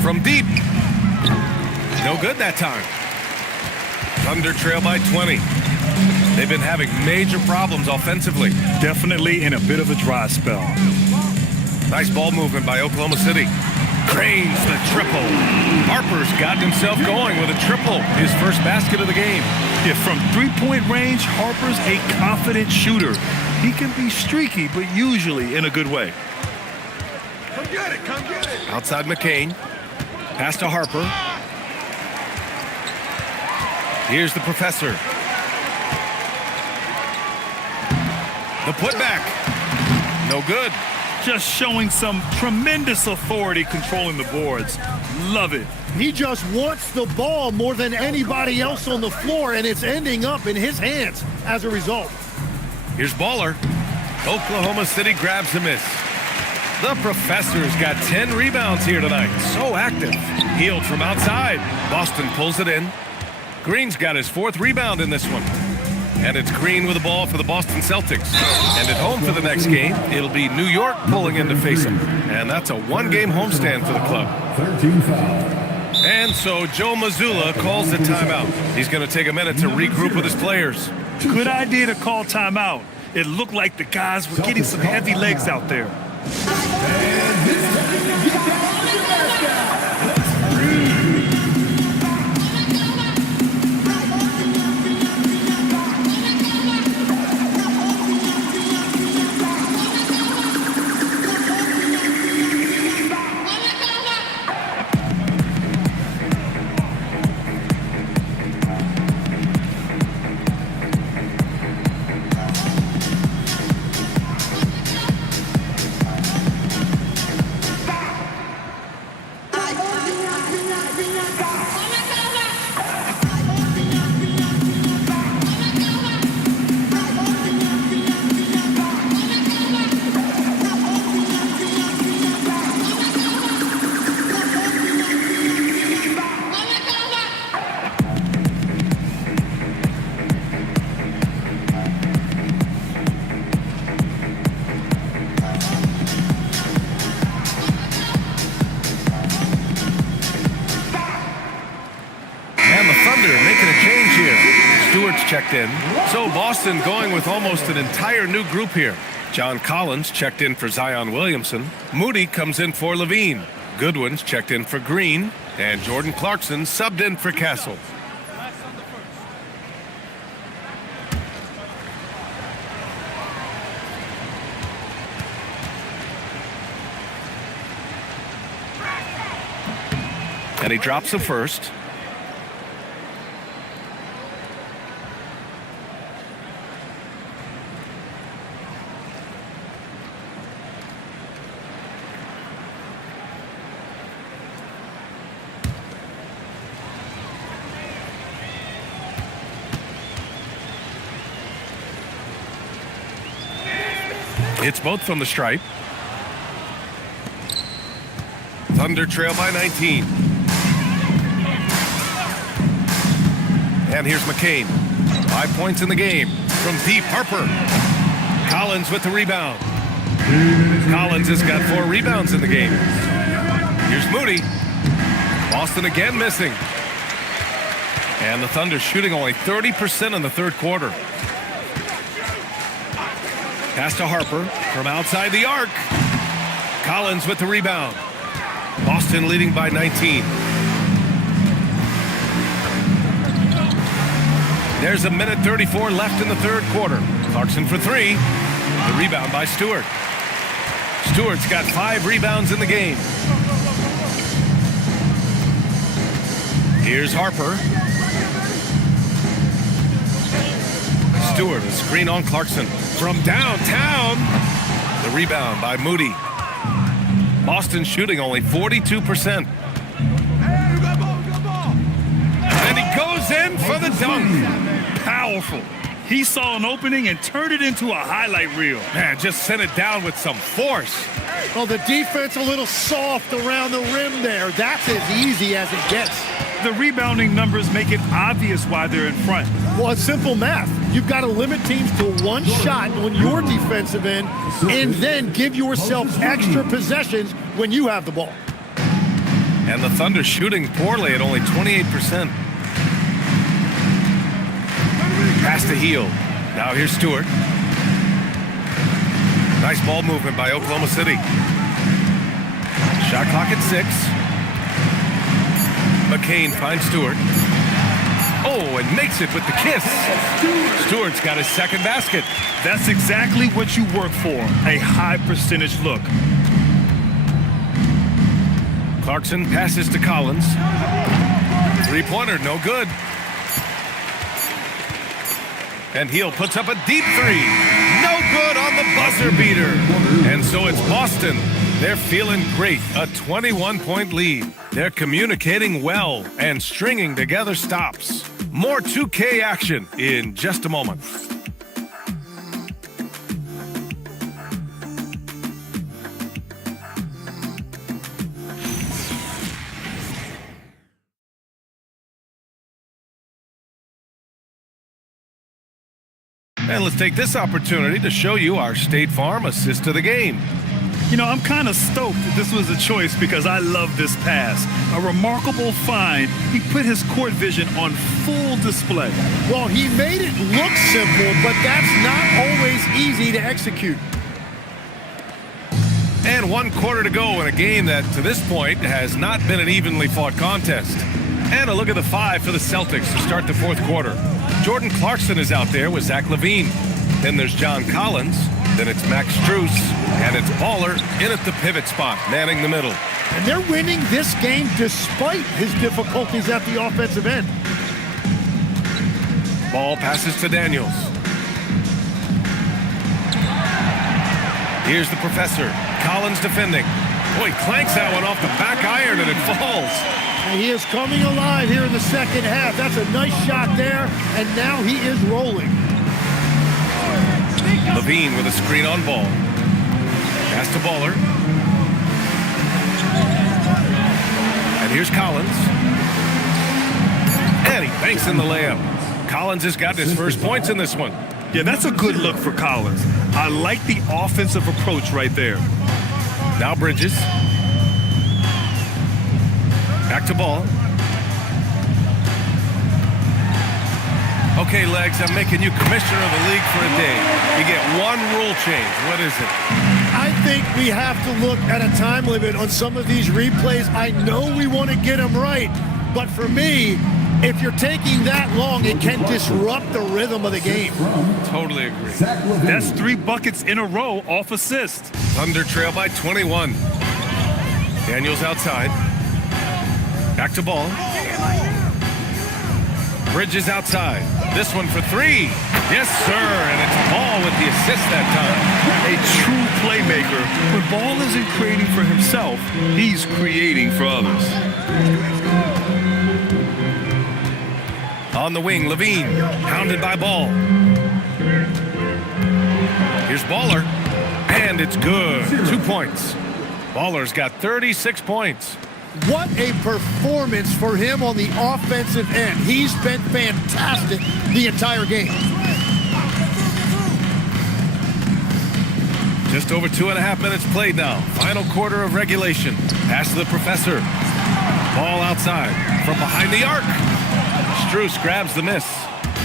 From deep. No good that time. Thunder trail by 20. They've been having major problems offensively. Definitely in a bit of a dry spell. Nice ball movement by Oklahoma City. Cranes the triple. Harper's gotten himself going with a triple. His first basket of the game. Yeah, from three-point range, Harper's a confident shooter. He can be streaky, but usually in a good way. Come get it, come get it. Outside McCain. Pass to Harper. Here's the professor. The putback. No good. Just showing some tremendous authority controlling the boards. Love it. He just wants the ball more than anybody else on the floor, and it's ending up in his hands as a result. Here's Baller. Oklahoma City grabs the miss. The professor's got 10 rebounds here tonight. So active. Healed from outside. Boston pulls it in. Green's got his 4th rebound in this one. And it's Green with the ball for the Boston Celtics. And at home for the next game, it'll be New York pulling in to face them. And that's a 1-game homestand for the club. 13 fouls. And so Joe Mazzulla calls the timeout. He's going to take a minute to regroup with his players. Good idea to call timeout. It looked like the guys were getting some heavy legs out there. checked in. So Boston going with almost an entire new group here. John Collins checked in for Zion Williamson. Moody comes in for Levine. Goodwin's checked in for Green. And Jordan Clarkson subbed in for Castle. And he drops the first. It's both from the stripe. Thunder trail by 19. And here's McCain. 5 points in the game from deep. Harper. Collins with the rebound. Collins has got 4 rebounds in the game. Here's Moody. Boston again missing. And the Thunder shooting only 30% in the third quarter. Pass to Harper from outside the arc. Collins with the rebound. Boston leading by 19. There's 1:34 left in the third quarter. Clarkson for 3. The rebound by Stewart. Stewart's got 5 rebounds in the game. Here's Harper. Stewart, a screen on Clarkson. From downtown, the rebound by Moody. Boston shooting only 42%. And he goes in for the dunk. Powerful. He saw an opening and turned it into a highlight reel. Man, just sent it down with some force. Well, the defense a little soft around the rim there. That's as easy as it gets. The rebounding numbers make it obvious why they're in front. Well, it's simple math. You've got to limit teams to 1 shot on your defensive end and then give yourself extra possessions when you have the ball. And the Thunder shooting poorly at only 28%. Pass to Heel. Now here's Stewart. Nice ball movement by Oklahoma City. Shot clock at 6. McCain finds Stewart. Oh, and makes it with the kiss. Stewart's got his second basket. That's exactly what you work for, a high percentage look. Clarkson passes to Collins. 3-pointer, no good. And Heel puts up a deep 3. No good on the buzzer beater. And so it's Boston. They're feeling great. A 21-point lead. They're communicating well and stringing together stops. More 2K action in just a moment. And let's take this opportunity to show you our State Farm assist of the game. You know, I'm kind of stoked that this was a choice because I love this pass. A remarkable find. He put his court vision on full display. Well, he made it look simple, but that's not always easy to execute. And 1 quarter to go in a game that, to this point, has not been an evenly fought contest. And a look at the 5 for the Celtics to start the fourth quarter. Jordan Clarkson is out there with Zach LaVine. Then there's John Collins. Then it's Max Strus. And it's Baller in at the pivot spot, manning the middle. And they're winning this game despite his difficulties at the offensive end. Ball passes to Daniels. Here's the professor. Collins defending. Boy, clanks that one off the back iron and it falls. And he is coming alive here in the second half. That's a nice shot there, and now he is rolling. LaVine with a screen on ball. Pass to Baller. And here's Collins. And he banks in the layup. Collins has gotten his first points in this one. Yeah, that's a good look for Collins. I like the offensive approach right there. Now Bridges. Back to Ball. Okay, Legs, I'm making you commissioner of the league for a day. You get one rule change. What is it? I think we have to look at a time limit on some of these replays. I know we want to get them right, but for me, if you're taking that long, it can disrupt the rhythm of the game. Totally agree. That's 3 buckets in a row off assist. Thunder trail by 21. Daniels outside. Back to ball. Bridges outside. This one for 3. Yes, sir. And it's Ball with the assist that time. A true playmaker. When Ball isn't creating for himself, he's creating for others. On the wing, Levine, hounded by Ball. Here's Baller, and it's good. 2 points. Baller's got 36 points. What a performance for him on the offensive end. He's been fantastic the entire game. Just over 2.5 minutes played now. Final quarter of regulation. Pass to the professor. Ball outside from behind the arc. Strus grabs the miss.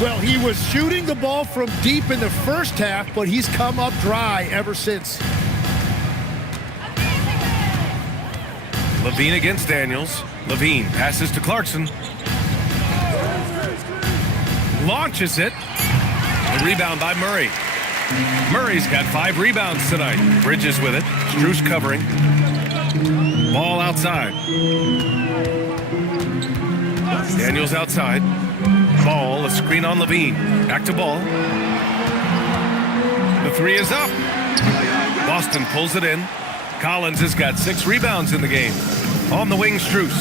Well, he was shooting the ball from deep in the first half, but he's come up dry ever since. Levine against Daniels. Levine passes to Clarkson. Launches it. The rebound by Murray. Murray's got 5 rebounds tonight. Bridges with it. Strus covering. Ball outside. Daniels outside. Ball, a screen on Levine. Back to Ball. The 3 is up. Boston pulls it in. Collins has got 6 rebounds in the game. On the wing, Strus.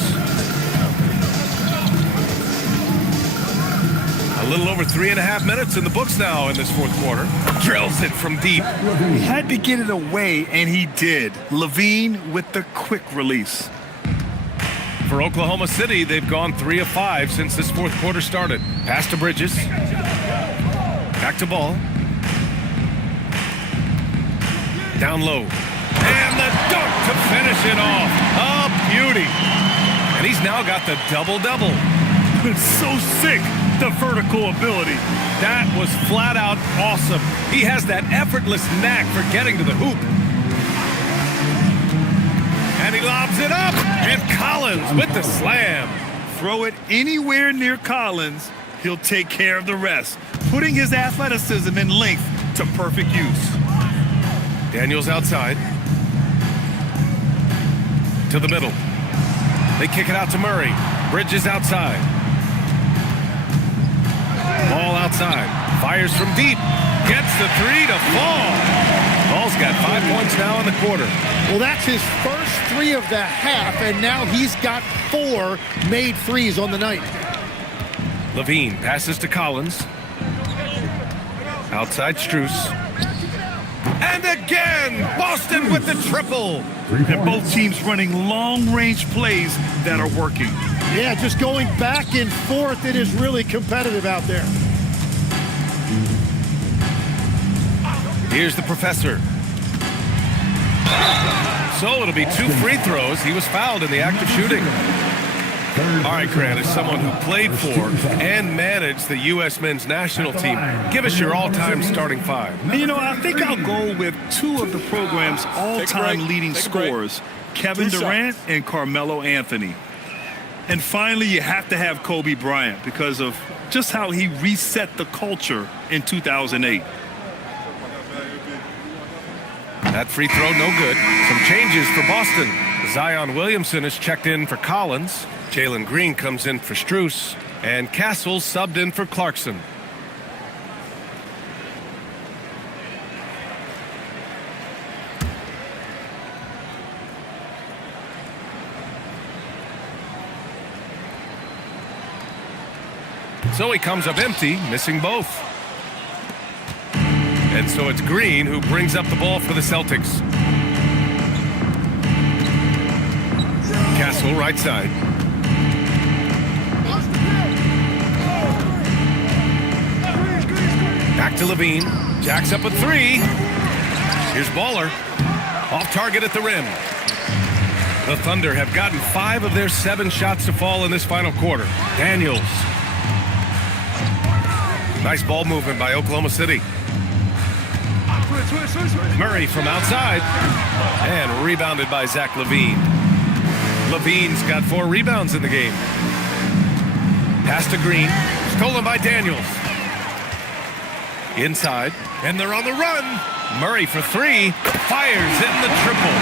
A little over 3.5 minutes in the books now in this fourth quarter. Drills it from deep. He had to get it away, and he did. Levine with the quick release. For Oklahoma City, they've gone 3 of 5 since this fourth quarter started. Pass to Bridges. Back to Ball. Down low. And the dunk to finish it off. A beauty. And he's now got the double-double. It's so sick, the vertical ability. That was flat out awesome. He has that effortless knack for getting to the hoop. And he lobs it up. And Collins with the slam. Throw it anywhere near Collins, he'll take care of the rest, putting his athleticism and length to perfect use. Daniels outside. To the middle. They kick it out to Murray. Bridges outside. Ball outside. Fires from deep. Gets the 3 to fall. Ball's got 5 points now in the quarter. Well, that's his first 3 of the half, and now he's got 4 made threes on the night. Levine passes to Collins. Outside Strus. And again, Boston with the triple. And both teams running long-range plays that are working. Yeah, just going back and forth. It is really competitive out there. Here's the professor. So it'll be 2 free throws. He was fouled in the act of shooting. All right, Grant, as someone who played for and managed the U.S. men's national team, give us your all-time starting 5. And, I think I'll go with 2 of the program's all-time leading scorers, Kevin Durant and Carmelo Anthony. And finally, you have to have Kobe Bryant because of just how he reset the culture in 2008. That free throw, no good. Some changes for Boston. Zion Williamson is checked in for Collins. Jalen Green comes in for Strus. And Castle subbed in for Clarkson. So he comes up empty, missing both. And so it's Green who brings up the ball for the Celtics. Castle right side. Back to Levine. Jacks up a 3. Here's Baller. Off target at the rim. The Thunder have gotten 5 of their 7 shots to fall in this final quarter. Daniels. Nice ball movement by Oklahoma City. Murray from outside. And rebounded by Zach LaVine. LaVine's got 4 rebounds in the game. Pass to Green. Stolen by Daniels. Inside. And they're on the run. Murray for 3. Fires in the triple.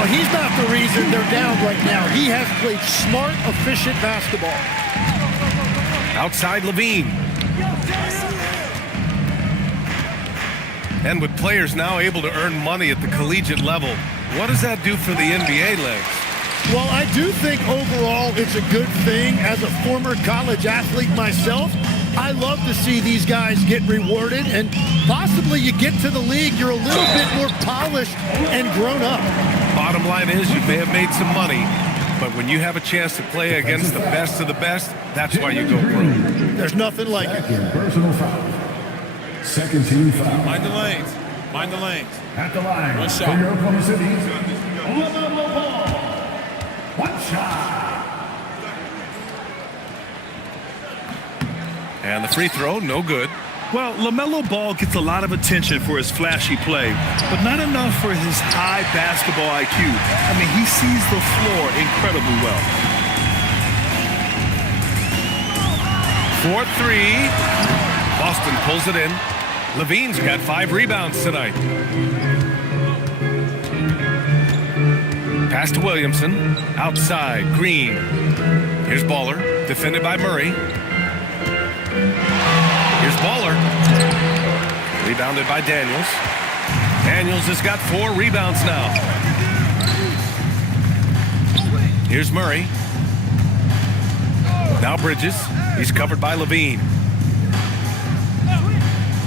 Well, he's not the reason they're down right now. He has played smart, efficient basketball. Outside LaVine. And with players now able to earn money at the collegiate level, what does that do for the NBA legs? Well, I do think overall it's a good thing. As a former college athlete myself, I love to see these guys get rewarded, and possibly you get to the league, you're a little bit more polished and grown up. Bottom line is you may have made some money, but when you have a chance to play against the best of the best, that's why you go pro. There's nothing like it. Personal foul. Second team foul. Mind the lanes. Mind the lanes. At the line. One shot. For your Oklahoma City. LaMelo Ball. One shot. And the free throw, no good. Well, LaMelo Ball gets a lot of attention for his flashy play, but not enough for his high basketball IQ. I mean, he sees the floor incredibly well. 4-3. Boston pulls it in. LaVine's got 5 rebounds tonight. Pass to Williamson. Outside, Green. Here's Baller. Defended by Murray. Here's Baller. Rebounded by Daniels. Daniels has got 4 rebounds now. Here's Murray. Now Bridges. He's covered by LaVine.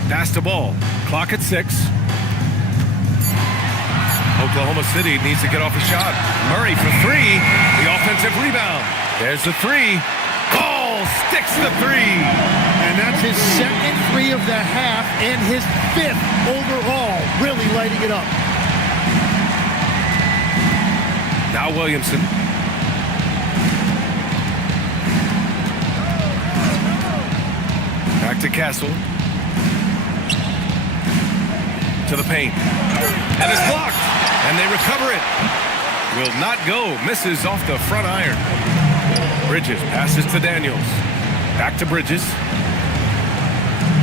Pass to Ball. Clock at 6. Oklahoma City needs to get off a shot. Murray for 3. The offensive rebound. There's the 3. Ball sticks the 3. And that's his second 3 of the half and his 5th overall. Really lighting it up. Now Williamson. Back to Castle. To the paint. And it's blocked. And they recover it. Will not go. Misses off the front iron. Bridges passes to Daniels. Back to Bridges.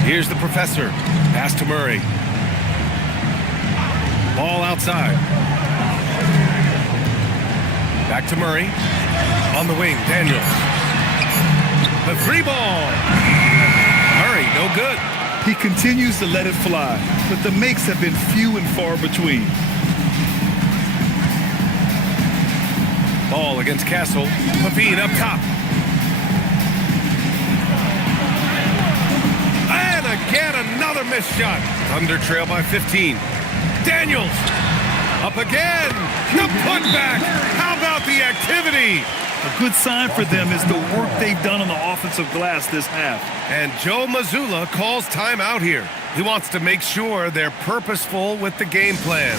Here's the professor. Pass to Murray. Ball outside. Back to Murray. On the wing, Daniels. The 3 ball. Murray, no good. He continues to let it fly, but the makes have been few and far between. Ball against Castle. LaVine up top. And again, another missed shot. Thunder trail by 15. Daniels. Up again. The putback. How about the activity? A good sign for them is the work they've done on the offensive glass this half. And Joe Mazzulla calls timeout here. He wants to make sure they're purposeful with the game plan.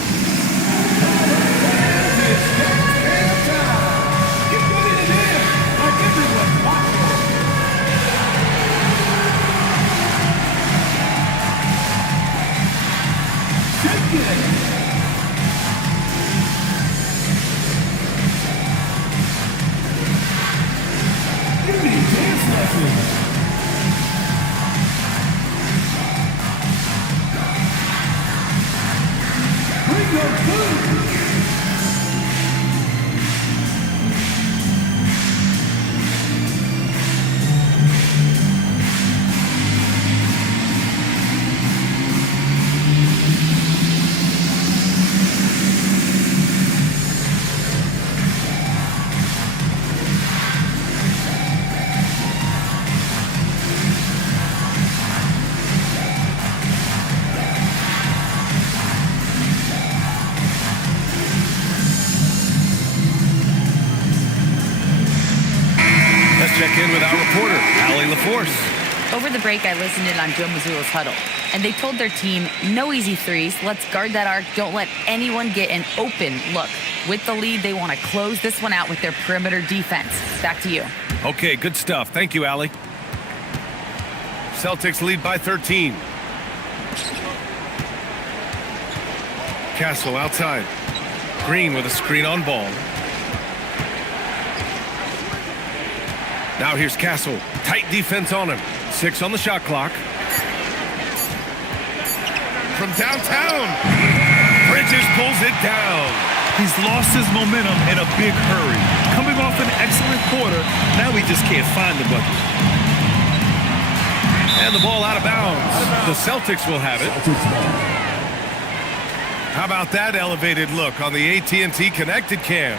Check in with our reporter, Allie LaForce. Over the break, I listened in on Joe Mazzulla's huddle, and they told their team, no easy threes. Let's guard that arc. Don't let anyone get an open look. With the lead, they want to close this one out with their perimeter defense. Back to you. Okay, good stuff. Thank you, Allie. Celtics lead by 13. Castle outside. Green with a screen on ball. Now here's Castle. Tight defense on him. 6 on the shot clock. From downtown. Bridges pulls it down. He's lost his momentum in a big hurry. Coming off an excellent quarter, now he just can't find the bucket. And the ball out of bounds. The Celtics will have it. How about that elevated look on the AT&T Connected Cam?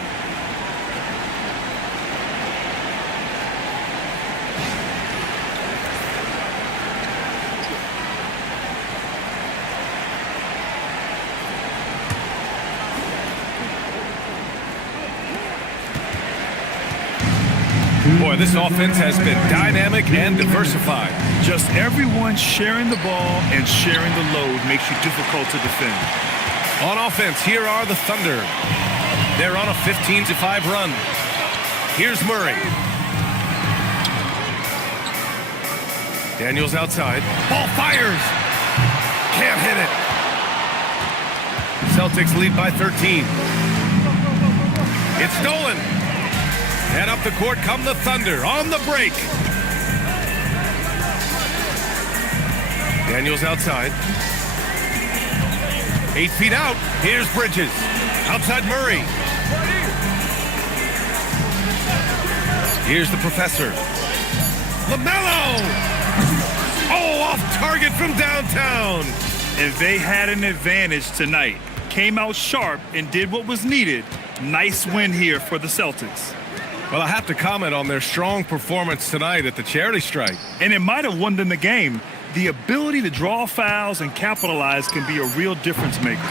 Boy, this offense has been dynamic and diversified. Just everyone sharing the ball and sharing the load makes you difficult to defend. On offense, here are the Thunder. They're on a 15-5 run. Here's Murray. Daniels outside. Ball fires. Can't hit it. Celtics lead by 13. It's stolen. And up the court come the Thunder on the break. Daniels outside. 8 feet out. Here's Bridges. Outside Murray. Here's the professor. LaMelo! Oh, off target from downtown. And they had an advantage tonight. Came out sharp and did what was needed. Nice win here for the Celtics. Well, I have to comment on their strong performance tonight at the charity strike. And it might have won them the game. The ability to draw fouls and capitalize can be a real difference maker.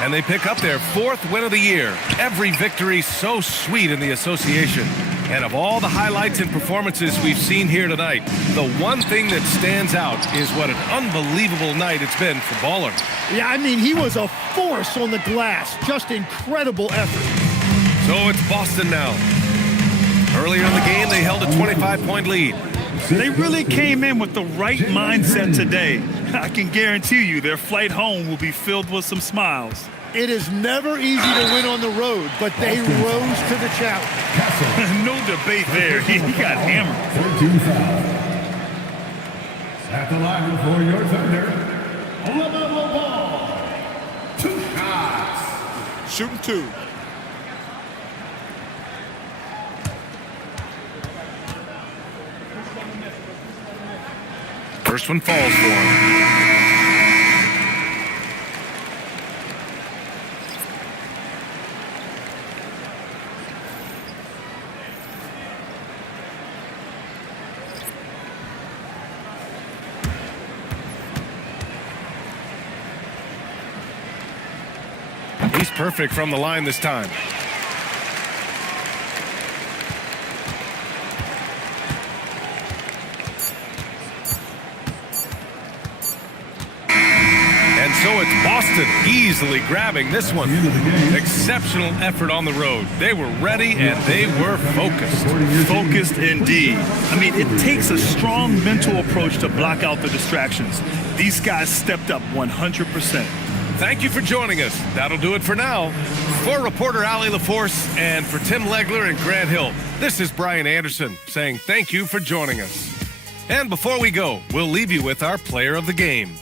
And they pick up their 4th win of the year. Every victory so sweet in the association. And of all the highlights and performances we've seen here tonight, the one thing that stands out is what an unbelievable night it's been for Baller. Yeah, I mean, he was a force on the glass. Just incredible effort. So it's Boston now. Earlier in the game, they held a 25-point lead. They really came in with the right mindset today. I can guarantee you their flight home will be filled with some smiles. It is never easy to win on the road, but they rose to the challenge. No debate there. He got hammered. 13 fouls. At the line for your Thunder, LaMelo Ball. 2 shots. Shooting 2. First one falls for him. He's perfect from the line this time. So it's Boston easily grabbing this one. Exceptional effort on the road. They were ready and they were focused. Focused indeed. I mean, it takes a strong mental approach to block out the distractions. These guys stepped up 100%. Thank you for joining us. That'll do it for now. For reporter Allie LaForce and for Tim Legler and Grant Hill, this is Brian Anderson saying thank you for joining us. And before we go, we'll leave you with our player of the game.